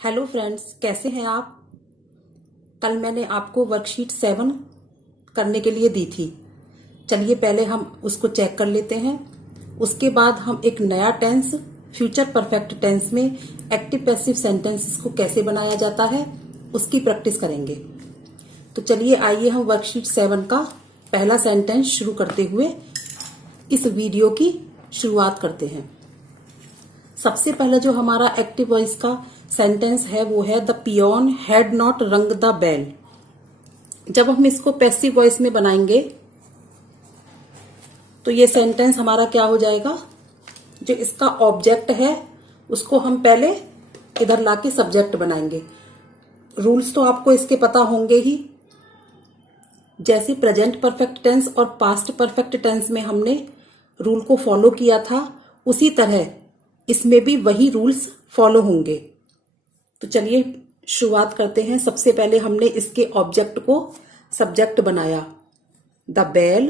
Hello friends, कैसे हैं आप। कल मैंने आपको वर्कशीट 7 करने के लिए दी थी। चलिए पहले हम उसको चेक कर लेते हैं। उसके बाद हम एक नया टेंस फ्यूचर परफेक्ट टेंस में एक्टिव पैसिव सेंटेंसेस को कैसे बनाया जाता है उसकी प्रैक्टिस करेंगे। तो चलिए आइए हम वर्कशीट 7 का पहला सेंटेंस शुरू करते हुए इस वीडियो की शुरुआत करते हैं। सबसे पहले जो हमारा एक्टिव वॉइस का सेंटेंस है वो है द पियोन हैड नॉट रंग द बेल। जब हम इसको पैसिव वॉइस में बनाएंगे तो ये सेंटेंस हमारा क्या हो जाएगा, जो इसका ऑब्जेक्ट है उसको हम पहले इधर लाके सब्जेक्ट बनाएंगे। रूल्स तो आपको इसके पता होंगे ही। जैसे प्रेजेंट परफेक्ट टेंस और पास्ट परफेक्ट टेंस में हमने रूल को फॉलो किया था, उसी तरह इसमें भी वही रूल्स फॉलो होंगे। तो चलिए शुरुआत करते हैं। सबसे पहले हमने इसके ऑब्जेक्ट को सब्जेक्ट बनाया, द बेल।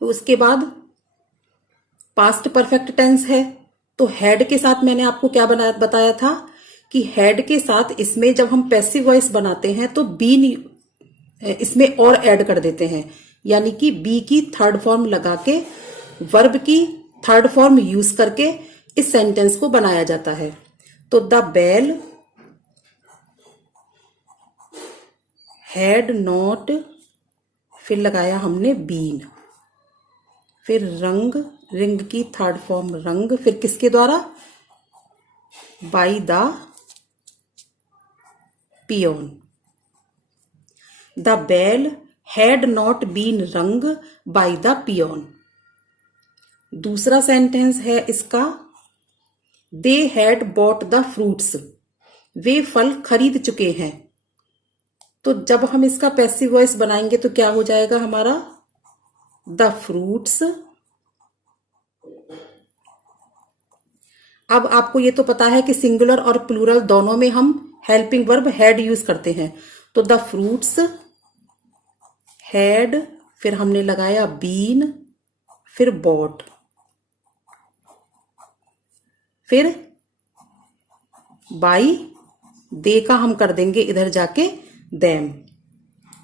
उसके बाद पास्ट परफेक्ट टेंस है तो हैड के साथ मैंने आपको क्या बताया था कि हैड के साथ इसमें जब हम पैसिव वॉइस बनाते हैं तो बीन इसमें और ऐड कर देते हैं, यानी कि बी की थर्ड फॉर्म लगा के वर्ब की थर्ड फॉर्म यूज करके इस सेंटेंस को बनाया जाता है। तो द बेल हैड नॉट, फिर लगाया हमने बीन, फिर रंग, रिंग की थर्ड फॉर्म रंग, फिर किसके द्वारा, by the peon. The bell had not been rung by the peon. दूसरा सेंटेंस है इसका, they had bought the fruits, वे फल खरीद चुके हैं। तो जब हम इसका पैसिव वॉइस बनाएंगे तो क्या हो जाएगा हमारा, द फ्रूट्स। अब आपको ये तो पता है कि सिंगुलर और प्लूरल दोनों में हम हेल्पिंग वर्ब हैड यूज करते हैं। तो द फ्रूट्स हैड, फिर हमने लगाया बीन, फिर बॉट, फिर बाई दे का हम कर देंगे इधर जाके देम,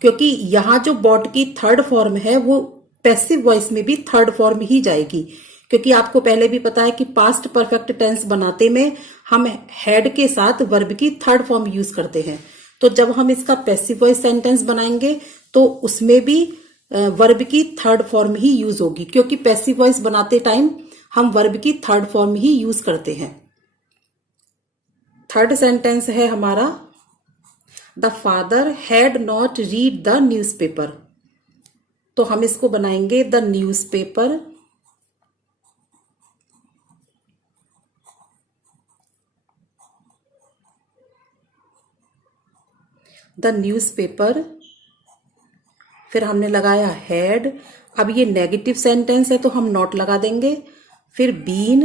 क्योंकि यहां जो बॉट की थर्ड फॉर्म है वो पैसिव वॉइस में भी थर्ड फॉर्म ही जाएगी। क्योंकि आपको पहले भी पता है कि पास्ट परफेक्ट टेंस बनाते में हम हैड के साथ वर्ब की थर्ड फॉर्म यूज करते हैं। तो जब हम इसका पैसिव वॉइस सेंटेंस बनाएंगे तो उसमें भी वर्ब की थर्ड फॉर्म ही यूज होगी, क्योंकि पैसिव वॉइस बनाते टाइम हम वर्ब की थर्ड फॉर्म ही यूज करते हैं। थर्ड सेंटेंस है हमारा, the father had not read the newspaper. तो हम इसको बनाएंगे द न्यूज़पेपर, द न्यूज़पेपर, फिर हमने लगाया हैड। अब ये नेगेटिव सेंटेंस है तो हम नॉट लगा देंगे। फिर been,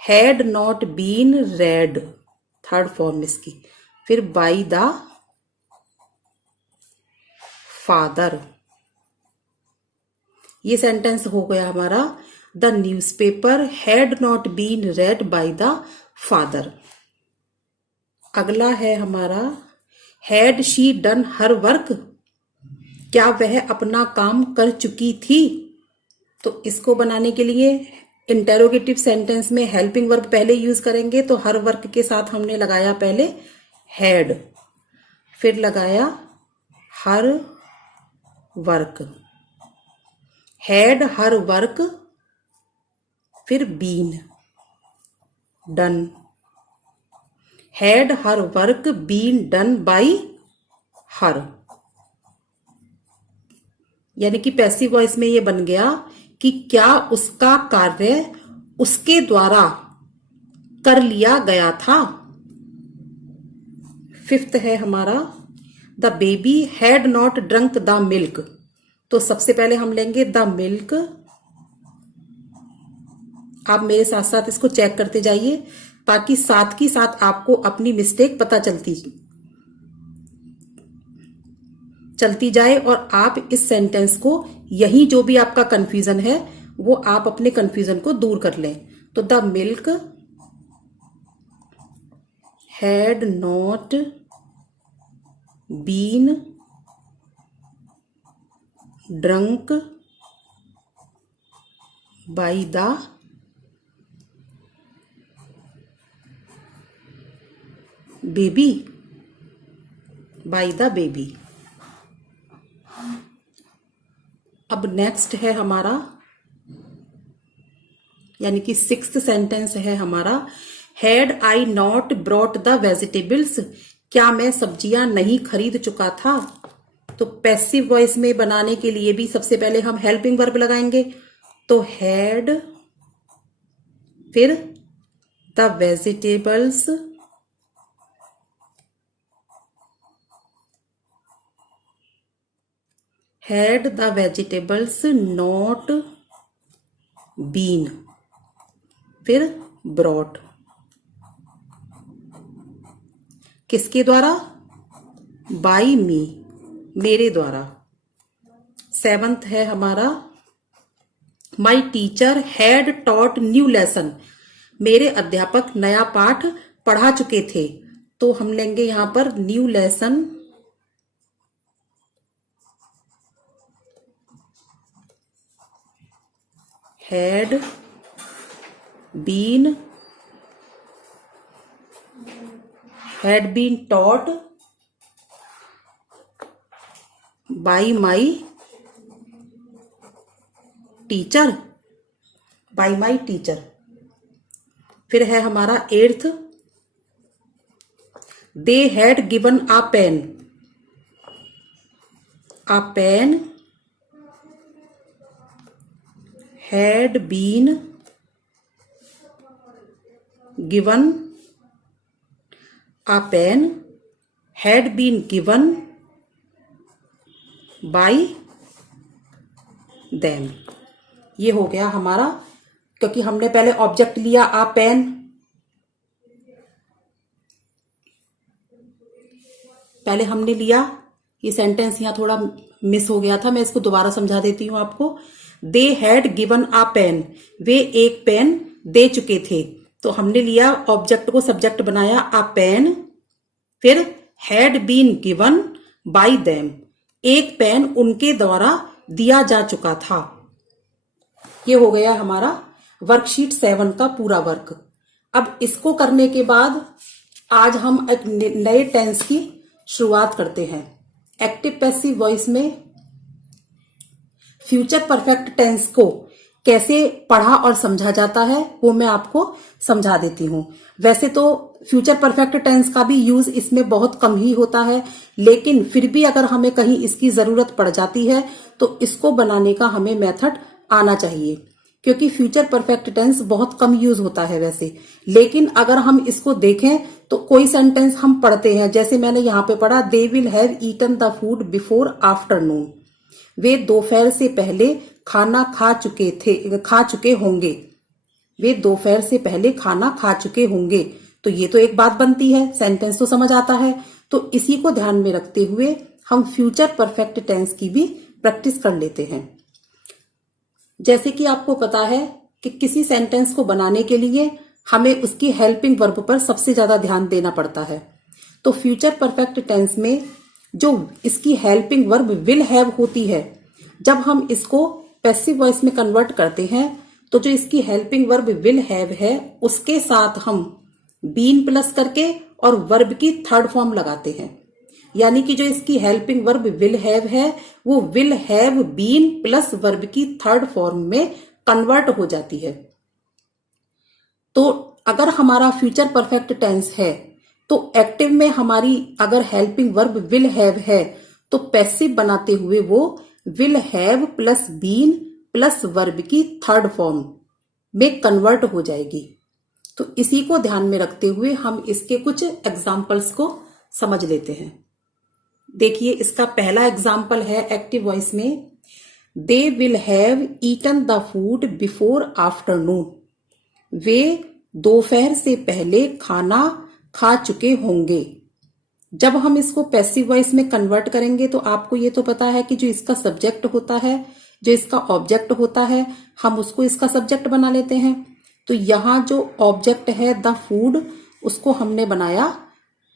had not been read, third form इसकी, फिर बाय द फादर। ये सेंटेंस हो गया हमारा, the newspaper had not been read by the father. अगला है हमारा, had she done her work, क्या वह अपना काम कर चुकी थी। तो इसको बनाने के लिए इंटेरोगेटिव सेंटेंस में हेल्पिंग वर्ब पहले यूज करेंगे। तो हर वर्क के साथ हमने लगाया पहले हैड, फिर लगाया her work, had her work, फिर been done, had her work been done by her. यानी कि पैसिव वॉइस में ये बन गया कि क्या उसका कार्य उसके द्वारा कर लिया गया था। फिफ्थ है हमारा, the baby had not drunk the milk. तो सबसे पहले हम लेंगे द मिल्क। आप मेरे साथ साथ इसको चेक करते जाइए ताकि साथ ही साथ आपको अपनी मिस्टेक पता चलती। चलती जाए और आप इस सेंटेंस को, यही जो भी आपका कंफ्यूजन है वो आप अपने कंफ्यूजन को दूर कर लें। तो the milk had not been drunk by the baby, by the baby. अब नेक्स्ट है हमारा, यानी कि सिक्स्थ सेंटेंस है हमारा, had I not brought the vegetables, क्या मैं सब्जियां नहीं खरीद चुका था। तो पैसिव वॉइस में बनाने के लिए भी सबसे पहले हम हेल्पिंग वर्ब लगाएंगे। तो हैड, फिर the vegetables, had the vegetables not been, फिर ब्रॉट। किसके द्वारा? बाई मी, मेरे द्वारा। सेवंथ है हमारा, my teacher had taught new lesson, मेरे अध्यापक नया पाठ पढ़ा चुके थे। तो हम लेंगे यहां पर new lesson, had been taught by my teacher, by my teacher। फिर है हमारा eighth, they had given a pen, a pen had been given, a pen had been given by them। ये हो गया हमारा, क्योंकि हमने पहले ऑब्जेक्ट लिया आ पेन, पहले हमने लिया, ये सेंटेंस यहां थोड़ा मिस हो गया था, मैं इसको दोबारा समझा देती हूं आपको। They had given a pen, वे एक पेन दे चुके थे। तो हमने लिया ऑब्जेक्ट को सब्जेक्ट बनाया आ पेन, फिर had been given by them, एक पेन उनके द्वारा दिया जा चुका था। ये हो गया हमारा वर्कशीट 7 का पूरा वर्क। अब इसको करने के बाद आज हम एक नए टेंस की शुरुआत करते हैं। एक्टिव पैसिव वॉइस में फ्यूचर परफेक्ट टेंस को कैसे पढ़ा और समझा जाता है वो मैं आपको समझा देती हूं। वैसे तो फ्यूचर परफेक्ट टेंस का भी यूज इसमें बहुत कम ही होता है, लेकिन फिर भी अगर हमें कहीं इसकी जरूरत पड़ जाती है तो इसको बनाने का हमें मेथड आना चाहिए, क्योंकि फ्यूचर परफेक्ट टेंस बहुत कम यूज होता है वैसे। लेकिन अगर हम इसको देखें तो कोई सेंटेंस हम पढ़ते हैं, जैसे मैंने यहां पे पढ़ा, they will have eaten the food before afternoon, वे दोपहर से पहले खाना खा चुके होंगे, वे दोपहर से पहले खाना खा चुके होंगे। तो ये तो एक बात बनती है, सेंटेंस तो समझ आता है। तो इसी को ध्यान में रखते हुए हम फ्यूचर परफेक्ट टेंस की भी प्रैक्टिस कर लेते हैं। जैसे कि आपको पता है कि किसी सेंटेंस को बनाने के लिए हमें उसकी हेल्पिंग वर्ब पर सबसे ज्यादा ध्यान देना पड़ता है। तो फ्यूचर परफेक्ट टेंस में जो इसकी हेल्पिंग वर्ब विल हैव होती है, जब हम इसको पैसिव वॉइस में कन्वर्ट करते हैं तो जो इसकी हेल्पिंग वर्ब विल हैव है उसके साथ हम बीन प्लस करके और वर्ब की थर्ड फॉर्म लगाते हैं। यानी कि जो इसकी हेल्पिंग वर्ब विल हैव है वो will have been plus verb की थर्ड फॉर्म में कन्वर्ट हो जाती है। तो अगर हमारा फ्यूचर परफेक्ट टेंस है तो एक्टिव में हमारी अगर हेल्पिंग वर्ब विल हैव है तो पैसिव बनाते हुए वो will have plus been plus verb की थर्ड फॉर्म में कन्वर्ट हो जाएगी। तो इसी को ध्यान में रखते हुए हम इसके कुछ एग्जाम्पल्स को समझ लेते हैं। देखिए, इसका पहला एग्जाम्पल है एक्टिव वॉइस में, they will have eaten the food before afternoon, वे दोपहर से पहले खाना खा चुके होंगे। जब हम इसको पैसिव वॉइस में कन्वर्ट करेंगे तो आपको ये तो पता है कि जो इसका सब्जेक्ट होता है, जो इसका ऑब्जेक्ट होता है, हम उसको इसका सब्जेक्ट बना लेते हैं। तो यहां जो ऑब्जेक्ट है द फूड, उसको हमने बनाया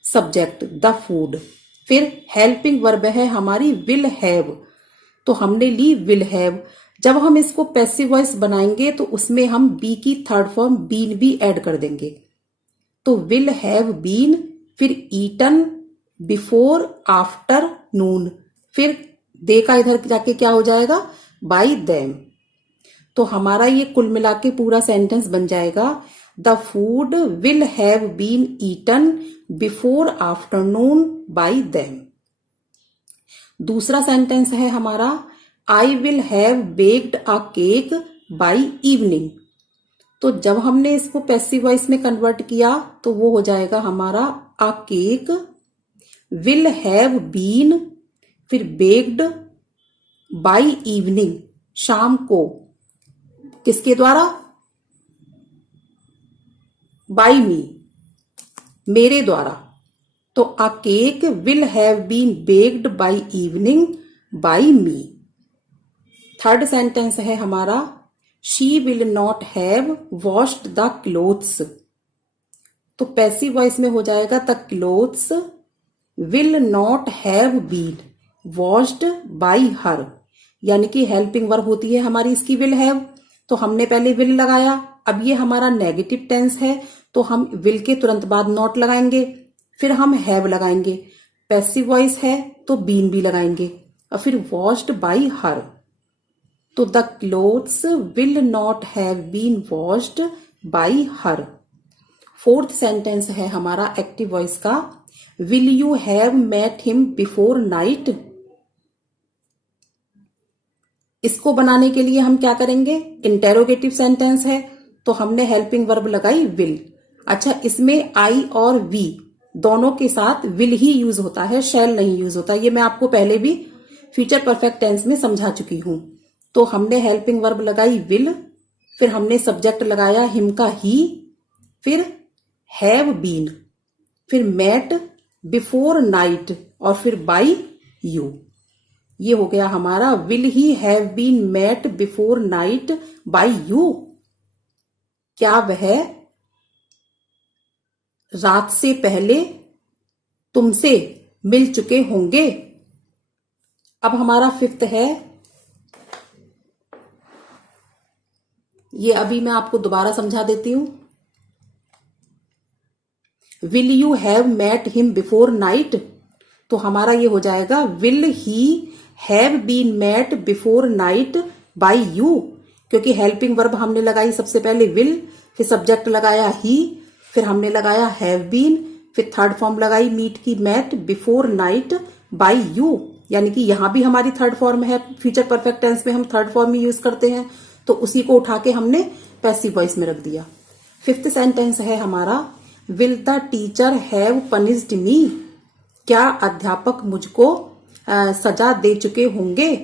सब्जेक्ट द फूड। फिर हेल्पिंग वर्ब है हमारी विल हैव, तो हमने ली विल हैव। जब हम इसको पैसिव वॉइस बनाएंगे तो उसमें हम बी की थर्ड फॉर्म बीन भी ऐड कर देंगे। तो विल हैव बीन, फिर ईटन बिफोर आफ्टर नून, फिर दे का इधर जाके क्या हो जाएगा, बाय देम। तो हमारा ये कुल मिला के पूरा सेंटेंस बन जाएगा the food will have been eaten before afternoon by them. दूसरा सेंटेंस है हमारा I will have baked a cake by evening. तो जब हमने इसको पैसिव वॉइस में कन्वर्ट किया तो वो हो जाएगा हमारा a cake will have been, फिर बेक्ड बाय इवनिंग, शाम को, किसके द्वारा, बाय मी, मेरे द्वारा। तो a cake will have been baked by evening by me. Third sentence है हमारा she will not have washed the clothes. तो पैसिव वॉइस में हो जाएगा the clothes will not have been washed by her, यानी कि हेल्पिंग वर्ब होती है हमारी इसकी विल हैव। तो हमने पहले विल लगाया, अब ये हमारा नेगेटिव टेंस है तो हम विल के तुरंत बाद नॉट लगाएंगे, फिर हम हैव लगाएंगे। पैसिव वॉइस है तो बीन भी लगाएंगे, और फिर वॉश्ड बाय हर। तो the clothes will not have been washed by her. Fourth sentence है हमारा एक्टिव वॉइस का will you have met him before night. इसको बनाने के लिए हम क्या करेंगे, इंटेरोगेटिव सेंटेंस है तो हमने हेल्पिंग वर्ब लगाई विल। अच्छा, इसमें आई और वी दोनों के साथ विल ही यूज होता है, शैल नहीं यूज होता। ये मैं आपको पहले भी फ्यूचर परफेक्ट टेंस में समझा चुकी हूं। तो हमने हेल्पिंग वर्ब लगाई विल, फिर हमने सब्जेक्ट लगाया हिम का ही, फिर हैव बीन, फिर मेट बिफोर नाइट, और फिर बाय यू। ये हो गया हमारा will he have been met before night by you. क्या वह रात से पहले तुमसे मिल चुके होंगे। अब हमारा फिफ्थ है, ये अभी मैं आपको दोबारा समझा देती हूं। Will you have met him before night, तो हमारा ये हो जाएगा will he have been met before night by you, क्योंकि हेल्पिंग वर्ब हमने लगाई सबसे पहले विल, फिर सब्जेक्ट लगाया ही, फिर हमने लगाया हैव बीन, फिर थर्ड फॉर्म लगाई मीट की met before night by you, यानी कि यहां भी हमारी थर्ड फॉर्म है। फ्यूचर परफेक्ट टेंस में हम थर्ड फॉर्म ही यूज करते हैं, तो उसी को उठा के हमने पैसिव वॉइस में रख दिया। फिफ्थ सेंटेंस है हमारा will the teacher have punished me. क्या अध्यापक मुझको सजा दे चुके होंगे।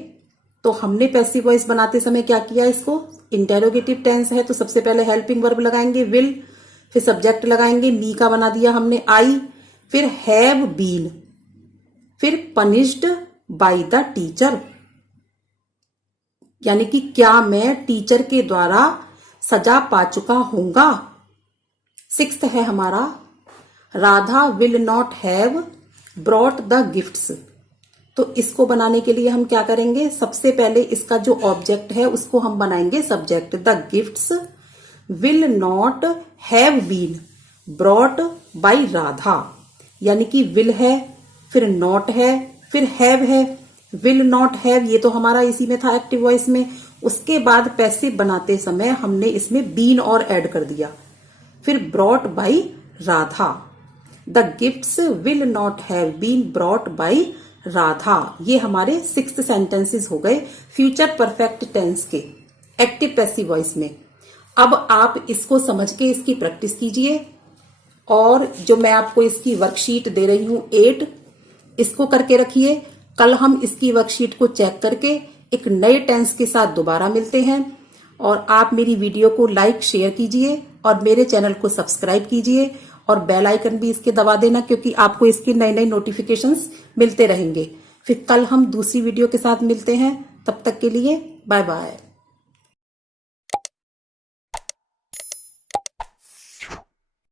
तो हमने पैसिव वॉइस बनाते समय क्या किया, इसको इंटेरोगेटिव टेंस है तो सबसे पहले हेल्पिंग वर्ब लगाएंगे विल, फिर सब्जेक्ट लगाएंगे मी का बना दिया हमने आई, फिर हैव बीन, फिर पनिश्ड बाय द टीचर, यानी कि क्या मैं टीचर के द्वारा सजा पा चुका होऊंगा। सिक्स्थ है हमारा Radha will not have brought the gifts. तो इसको बनाने के लिए हम क्या करेंगे, सबसे पहले इसका जो ऑब्जेक्ट है उसको हम बनाएंगे subject. The gifts will not have been brought by Radha, यानी कि विल है, फिर नॉट है, फिर हैव है। विल नॉट हैव ये तो हमारा इसी में था एक्टिव वॉइस में। उसके बाद पैसिव बनाते समय हमने इसमें बीन और ऐड कर दिया, फिर brought by Radha. The gifts will not have been brought by Radha. ये हमारे सिक्स्थ सेंटेंसेस हो गए फ्यूचर परफेक्ट टेंस के एक्टिव पैसिव वॉइस में। अब आप इसको समझ के इसकी प्रैक्टिस कीजिए, और जो मैं आपको इसकी वर्कशीट दे रही हूं 8, इसको करके रखिए। कल हम इसकी वर्कशीट को चेक करके एक नए टेंस के साथ दोबारा मिलते हैं। और आप मेरी वीडियो को लाइक शेयर कीजिए और मेरे चैनल को सब्सक्राइब कीजिए और बेल आइकन भी इसके दबा देना, क्योंकि आपको इसकी नई नई नोटिफिकेशंस मिलते रहेंगे। फिर कल हम दूसरी वीडियो के साथ मिलते हैं, तब तक के लिए बाय बाय।